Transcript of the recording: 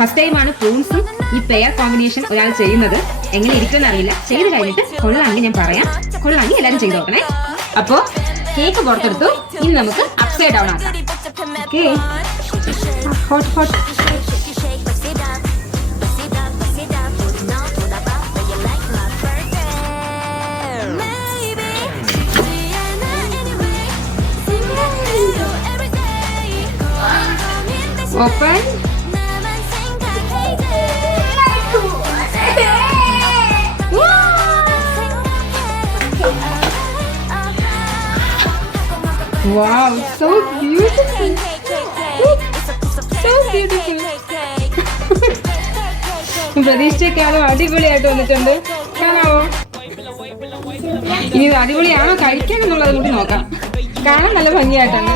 ഫസ്റ്റ് ടൈമാണ് ഫ്രൂട്ട്സും ഈ പെയർ കോമ്പിനേഷൻ ഒരാൾ ചെയ്യുന്നത്. എങ്ങനെ ഇരിക്കുമെന്ന് അറിയില്ല. ചെയ്ത് കഴിഞ്ഞിട്ട് കൊള്ളാമെങ്കിൽ ഞാൻ പറയാം. കൊള്ളാമെങ്കിൽ എല്ലാവരും ചെയ്ത് നോക്കണേ. അപ്പോൾ കേക്ക് പുറത്തെടുത്തു. ഇനി നമുക്ക് അപ്സൈഡ് ഡൗൺ ആക്കാം. Okay, hot hot. Open. Wow, so beautiful. So beautiful. പ്രതീക്ഷിച്ചേക്കാളും അടിപൊളിയായിട്ട് വന്നിട്ടുണ്ട്. കാണാവോ? ഇനി ഇത് അടിപൊളിയാണോ കഴിക്കാൻ എന്നുള്ളത് കൂടി നോക്കാം. കാണാൻ നല്ല ഭംഗിയായിട്ടുണ്ട്.